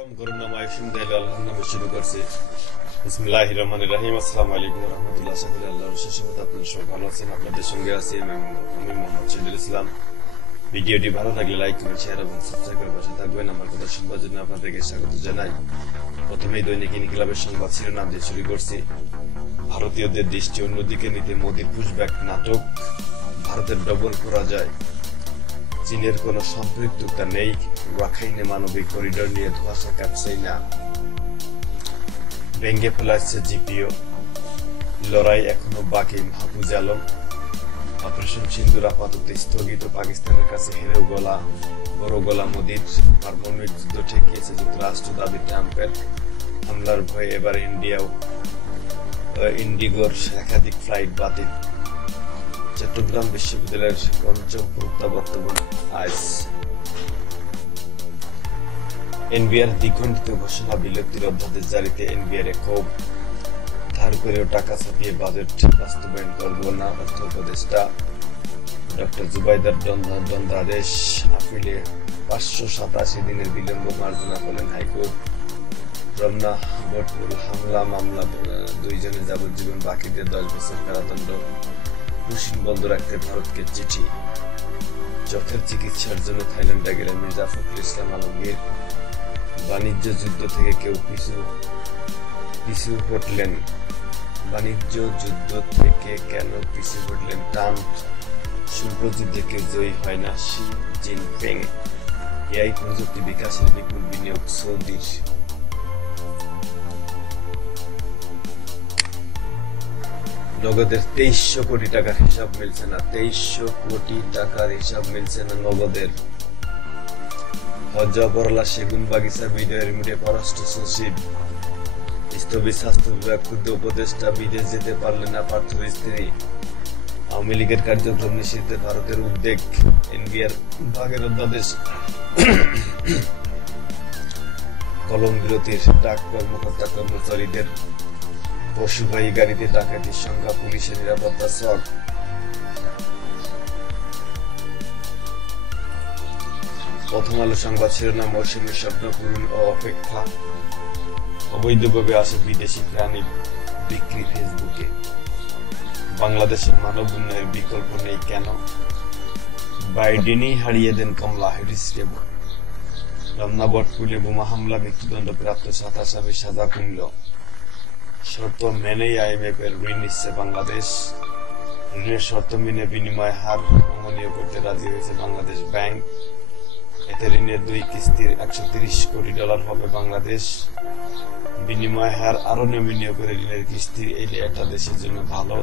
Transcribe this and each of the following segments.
পরম করুণাময় সুন্দর আল্লাহর নামে শুরু করছি। বিসমিল্লাহির রহমানির রহিম। আসসালামু আলাইকুম ওয়া রাহমাতুল্লাহি ওয়া বারাকাতুহু। আল্লাহর অশেষ রহমতে আপনারা সবাই ভালো আছেন। আপনাদের সঙ্গে আছি আমি মোহাম্মদ শহীদুল ইসলাম। ভিডিওটি ভালো লাগলে লাইক করবেন, শেয়ার এবং সাবস্ক্রাইব করে পাশে থাকবেন। আমার কথা শুনবার জন্য আপনাদেরকে স্বাগত জানাই। প্রথমেই দৈনিক ইনকিলাবের সংবাদ শিরোনাম দিয়ে শুরু করছি। ভারতীয়দের দৃষ্টি অন্যদিকে নিতে মোদির পুশব্যাক নাটক, ভারতের ডবল করা যায়, চীনের কোনো সম্পৃক্ততা নেই, রাখাইনে মানবিক করিডোর নিয়ে ধোঁয়াশা কাটছেই না, ভেঙে ফেলাচ্ছে জিপিও, লড়াই এখনো বাকি মাহফুজ আলম, অপারেশন সিন্দুর আপাতত স্থগিত, পাকিস্তানের কাছে হেরেও বড় গলা মোদির, পারমাণবিক যুদ্ধ ঠেকিয়েছে যুক্তরাষ্ট্র, দাবি ট্রাম্পের, হামলার ভয়ে এবার ইন্ডিগোর একাধিক ফ্লাইট বাতিল, চট্টগ্রাম বিশ্ববিদ্যালয়ের পঞ্চম প্রত্যাবর্তন আজ, এনবিআর দ্বিখণ্ডিত ঘোষণা, বিলুপ্তির অধ্যাদেশ জারিতে এনবিআর ক্ষোভ, ধার করেও টাকা ছাপিয়ে বাজেট বাস্তবায়ন করব না অর্থ উপদেষ্টা, ডক্টর জুবাইদার দণ্ডাদেশ, আপিলে 587 দিনের বিলম্ব মার্জনা করলেন হাইকোর্ট, রমনা বটমূল হামলা মামলা 2 জনের যাবজ্জীবন, বাকিদের 10 বছর কারাদণ্ড, পুশিন বন্ধ রাখতে ভারতকে চিঠি, চোখের চিকিৎসার জন্য থাইল্যান্ডে গেলেন মির্জা ফখরুল ইসলাম আলমগীর, বাণিজ্য যুদ্ধ থেকে কেউ পিছু হটলেন, বাণিজ্য যুদ্ধ থেকে কেন পিছু হটলেন ট্রাম্প, শুল্ক যুদ্ধে কেউ জয়ী হয় না শি জিনপিং, এআই প্রযুক্তি বিকাশের বিপুল বিনিয়োগ সৌদির, নগদের 2300 কোটি টাকার হিসাব মিলছে না, 2300 কোটি টাকার হিসাব মিলছে না নগদের, হজ বরলা সেগুন বাগিচা বিজয়ের মিটে পররাষ্ট্র সচিব, স্থবির স্বাস্থ্য বিভাগ, ক্ষুদ্র উপদেষ্টা বিদেশ যেতে পারলেন না পার্থর স্ত্রী, আওয়ামী লীগের কার্যক্রম নিষিদ্ধে ভারতের উদ্বেগ, এনবিআর ভাগের অধ্যাদেশ, কলম বিরতির ডাক, কর্মকর্তা কর্মচারীদের পশুবাহী গাড়িতে ডাকাতির সংখ্যা, পুলিশের নিরাপত্তা চক, প্রথম আলো সংবাদ শিরোনাম, মৌসুমীর স্বপ্ন পূরণ ও অপেক্ষা, অবৈধভাবে আসে বিদেশি প্রাণী বিক্রি ফেসবুকে, বাংলাদেশের মানব উন্নয়নের বিকল্প নেই কেন, বাইডেনই হারিয়ে দেন কমলা হ্যারিসকে, রমনা বটপুলে বোমা হামলা, মৃত্যুদণ্ডপ্রাপ্ত 7 আসামির সাজা কমল, শর্ত মেনেই আইএমএফ এর ঋণ নিচ্ছে বাংলাদেশ, ঋণের শর্ত মেনে বিনিময় হার নমনীয় করতে রাজি হয়েছে বাংলাদেশ ব্যাংক, এতে ঋণের 2 কিস্তির $130 কোটি হবে বাংলাদেশ, বিনিময় হার আরো নমনীয় করে ঋণের কিস্তি এলে একটা দেশের জন্য ভালো,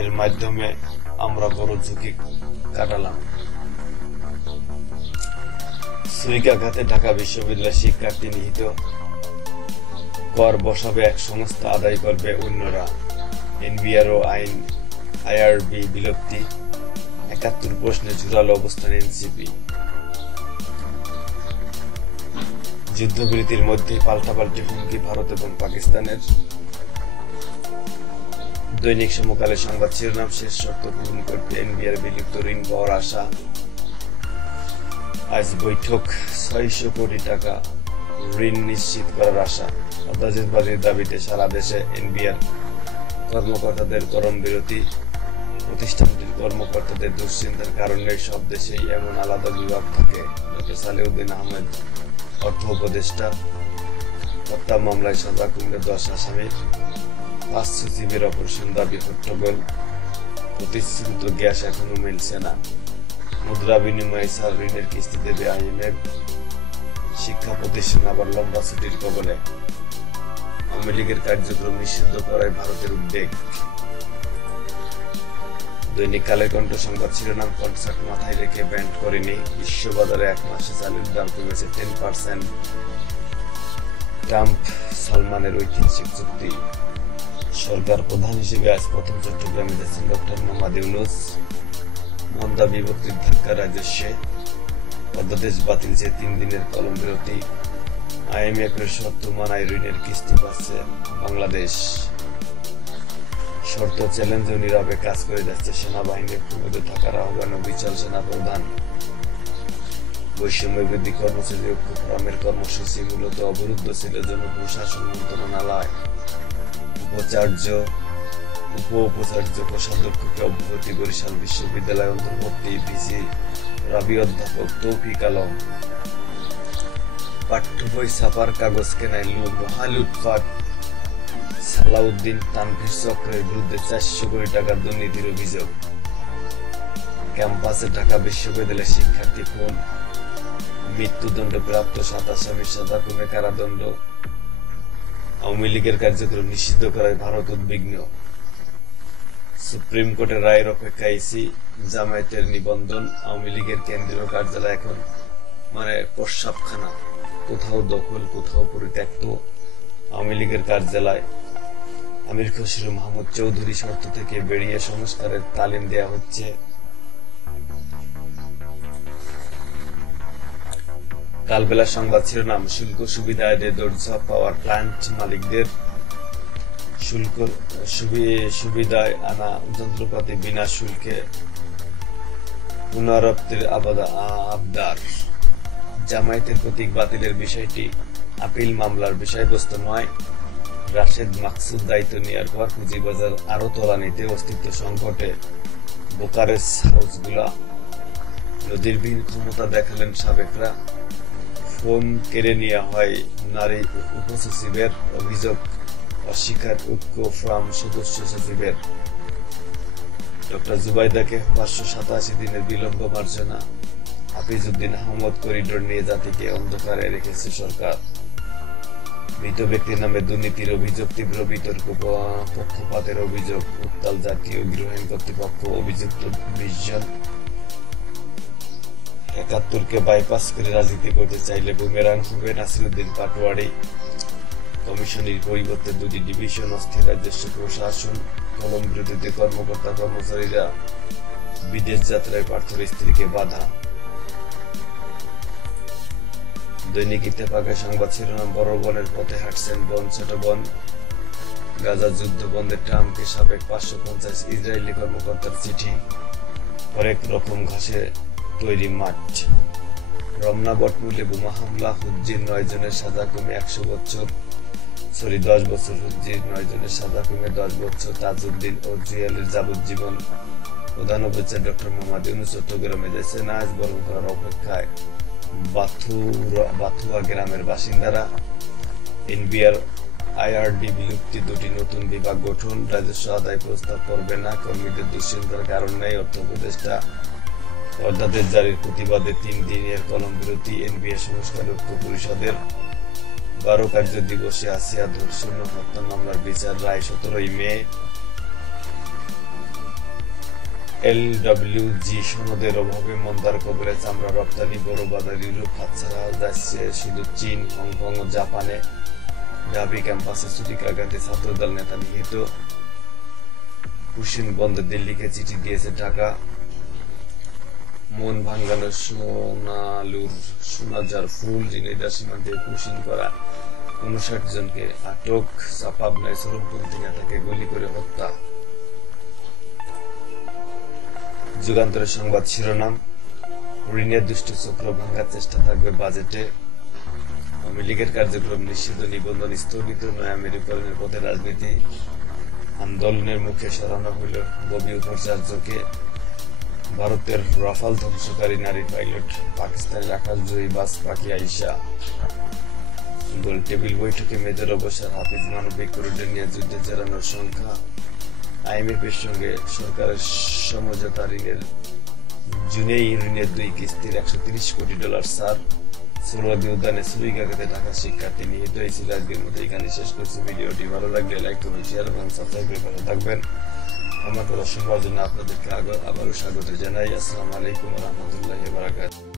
এর মাধ্যমে আমরা বড় ঝুঁকি কাটালাম, ছুরিকাঘাতে ঢাকা বিশ্ববিদ্যালয়ের শিক্ষার্থী নিহত, কর বসাবে এক সংস্থা, আদায় করবে অন্যরা, এনবিআর ও আইআরবি বিলুপ্তি, 71 প্রশ্নে ঝুরালো অবস্থান এনসিপি, যুদ্ধবিরতির মধ্যে পাল্টাপাল্টি হুমকি ভারত এবং পাকিস্তানের, দৈনিক সমকালের সংবাদ শিরোনাম, শেষ শর্ত পূরণ করতে এনবিআর বিলুপ্ত ঋণ পাওয়ার আশা, আজ বৈঠক, 600 কোটি টাকা ঋণ নিশ্চিত করার আশা, অধ্যাদেশবাদীর দাবিতে সারা দেশে এনবিআর কর্মকর্তাদের কর্মবিরতি, প্রতিষ্ঠানটির কর্মকর্তাদের দুশ্চিন্তার কারণে সব দেশেই এমন আলাদা বিভাগ থাকে, ডক্টর সালেউদ্দিন আহমেদ অর্থ উপদেষ্টা, হত্যা মামলায় সাজা কমলে 10 আসামির, 5 সচিবের অপারেশন দাবি হট্টগোল, প্রতিশ্রুত গ্যাস এখনো মিলছে না, মুদ্রা বিনিময়ে সার ঋণের কিস্তি দেবে আইএমএফ, শিক্ষা প্রতিষ্ঠান আবার লম্বা ছুটির কবলে, আওয়ামী লীগের কার্যক্রম নিষিদ্ধ করায় ভারতের উদ্বেগ, দৈনিক কালের কণ্ঠ সংবাদ শিরোনাম, কনসার্ট মাথায় রেখে ব্যান্ড করেনি, বিশ্ববাজারে 1 মাসে চালের দাম কমেছে 10%, ট্রাম্প সালমানের ঐতিহাসিক চুক্তি, সরকার প্রধান হিসেবে আজ প্রথম চট্টগ্রামে যাচ্ছেন ডক্টর মোহাম্মদ ইউনূস, মন্দা বিভক্তির ধাক্কা রাজস্বে, অধ্যাদেশ বাতিল যে 3 দিনের কলম বিরতি, আইএমএফ এর শর্ত মানায় ঋণের কিস্তি পাচ্ছে বাংলাদেশ, শর্ত চ্যালেঞ্জ ও নীরবে কাজ করে যাচ্ছে সেনাবাহিনীর, ক্ষুব্ধ থাকার আহ্বান বিচল সেনা প্রধান, বৈষম্য বিরোধী কর্মসূচি ঐক্য ফোরামের কর্মসূচি মূলত অবরুদ্ধ ছিল জনপ্রশাসন মন্ত্রণালয়, উপ-উপাচার্য, কোষাধ্যক্ষকে অব্যাহতি, বরিশাল বিশ্ববিদ্যালয় অন্তর্বর্তী ভিসি রাবি অধ্যাপক তৌফিক আলম। পাঠ্য বই ছাপার কাগজ কেনায় মহালুটপাট, সালাউদ্দিন তানভীর চক্রের বিরুদ্ধে 400 কোটি টাকার দুর্নীতির অভিযোগ। ক্যাম্পাসে ঢাকা বিশ্ববিদ্যালয়ের শিক্ষার্থী খুন, মৃত্যুদণ্ডপ্রাপ্ত 7 আসামির সাদা কমে কারাদণ্ড। আওয়ামী লীগের কার্যক্রম নিষিদ্ধ করায় ভারত উদ্বিগ্ন। সুপ্রিম কোর্টের রায়ের অপেক্ষায় ইসি, জামায়াতের নিবন্ধন। আওয়ামী লীগের কেন্দ্রীয় কার্যালয় এখন প্রস্রাবখানা, কোথাও দখল, কোথাও পরিত্যক্ত। আওয়ামী লীগের কার্যালয় আমির খসরু মাহমুদ চৌধুরী শর্ত থেকে বেরিয়ে সংস্কারের তালিম দেয়া হচ্ছে। কালবেলা সংবাদ শিরোনাম, শুল্ক সুবিধায় দরজা পাওয়ার প্ল্যান্ট মালিকদের শুল্ক সুবিধায় আনা যন্ত্রপাতি বিনা শুল্কে পুনরাবৃত্তির আবদার। জামায়াতের প্রতীক বাতিলের বিষয়টি আপিল মামলার বিষয়বস্তু নয়। রাশেদ মাকসুদ দায়িত্ব নেওয়ার পর পুঁজিবাজার আরো তলানিতে, অস্তিত্ব সংকটে বোকারেস হাউসগুলা। নদীর বিহীন ক্ষমতা দেখালেন সাবেকরা। ফোন কেড়ে নেওয়া হয় নারী উপসচিবের, অভিযোগ অস্বীকার ঐক্য ফোরাম সদস্য সচিবের। ডক্টর জুবাইদাকে 587 দিনের বিলম্ব মার্জনা। হাফিজউদ্দিন আহমদ করিডোর নিয়ে জাতিকে অন্ধকারে রেখেছে সরকার। মৃত ব্যক্তির নামে দুর্নীতির অভিযোগ, তীব্র বিতর্ক, পক্ষপাতের অভিযোগ। উত্তাল জাতীয় গৃহায়ণ কর্তৃপক্ষ, অভিযুক্ত 20 জন। 71কে বাইপাস করে রাজনীতি করতে চাইলে বুমেরাং হবে, নাসিরউদ্দিন পাটোয়ারি। কমিশনের পরিবর্তে 2টি ডিভিশন, অস্থির রাজস্ব প্রশাসন। কলম বিরোধীতে কর্মকর্তা কর্মচারীরা, বিদেশ যাত্রায় পার্থর স্ত্রীকে বাধা। দৈনিক ইত্তেফাকের সংবাদ শিরোনাম, বড় বনের পথে হাঁটছেন বন ছোট বন। গাজা যুদ্ধ বন্ধে ট্রাম্পকে সাবেক 550 ইসরায়েলি কর্মকর্তার চিঠি। হরেক রকম ঘাসে তৈরি মাঠ। রমনা বটমূলে বোমা হামলা, হুজ্জির 9 জনের সাজা কমে 10 বছর। হুজ্জির 9 জনের সাজা কমে 10 বছর। তাজউদ্দিন ও জুয়েলের যাবজ্জীবন। প্রধান উপদেষ্টা ডক্টর মোহাম্মদ ইউনূস চট্টগ্রামে যাচ্ছেন আজ বরণ করার অপেক্ষায় বাথুয়া গ্রামের বাসিন্দারা। এনবিআর আইআরডি বিলুপ্তি, 2টি নতুন বিভাগ গঠন। রাজস্ব আদায় প্রস্তাব করবে না, কর্মীদের দুশ্চিন্তার কারণ নেই। অর্থ উপদেষ্টা। অধ্যাদেশ জারির প্রতিবাদে 3 দিনের কলম বিরতি। এনবিআর সংস্কার ঐক্য পরিষদের 12 কার্য দিবসে আসিয়া ধর্ষণ ও হত্যা মামলার বিচার, রায় 17 মে। এলডব্লিউজি সনদের অভাবে মন্দার কবলে চামড়া রপ্তানি, বড় বাজার ইউরোপ হাতছাড়া যাচ্ছে শুধু চীন, হংকং ও জাপানে। ঢাবি ক্যাম্পাসে ছুরিকাঘাতে ছাত্রদল নেতা নিহত। কুশিন বন্ধে দিল্লিকে চিঠি দিয়েছে ঢাকা। মন ভাঙ্গানো সোনালুর সোনাজার ফুল, ঝিনাইদহ সীমান্তে কুশিন করা 59 জনকে আটক। চাপাবনায় চরমপন্থী নেতাকে গুলি করে হত্যা। যুগান্তরের সংবাদ শিরোনাম, ঋণের দুষ্ট চক্র ভাঙার চেষ্টা থাকবে বাজেটে। আওয়ামী লীগের কার্যক্রম নিষিদ্ধ, নিবন্ধন স্থগিত, নয়া মেরুকরণের পথে রাজনীতি। আন্দোলনের মুখে সরানো হইল ববি উপাচার্যকে। ভারতের রাফাল ধ্বংসকারী নারী পাইলট, পাকিস্তানের আকাশজয়ী বাস পাখি আইসা। গোল টেবিল বৈঠকে মেজর অবসর, হাফিজ মানবিক করিডোর নিয়ে যুদ্ধে জড়ানোর সংখ্যা। IMF এর সঙ্গে সরকারের সমঝোতা, জুনেই ঋণের 2 কিস্তির $130 কোটি ছাড়। সোহরাওয়ার্দী উদ্যানে ছুরিকাঘাতে ঢাকা শিক্ষার্থী নিহত। হয়েছিল আজকের মতো এখানে শেষ করছি। ভিডিওটি ভালো লাগলে লাইক করুন, শেয়ার এবং সাবস্ক্রাইব করে পাশে থাকবেন। আমার কথা শুনবার জন্য আপনাদেরকে আবারও স্বাগত জানাই। আসসালামু আলাইকুম ওয়া রাহমাতুল্লাহি ওয়া বারাকাতুহু।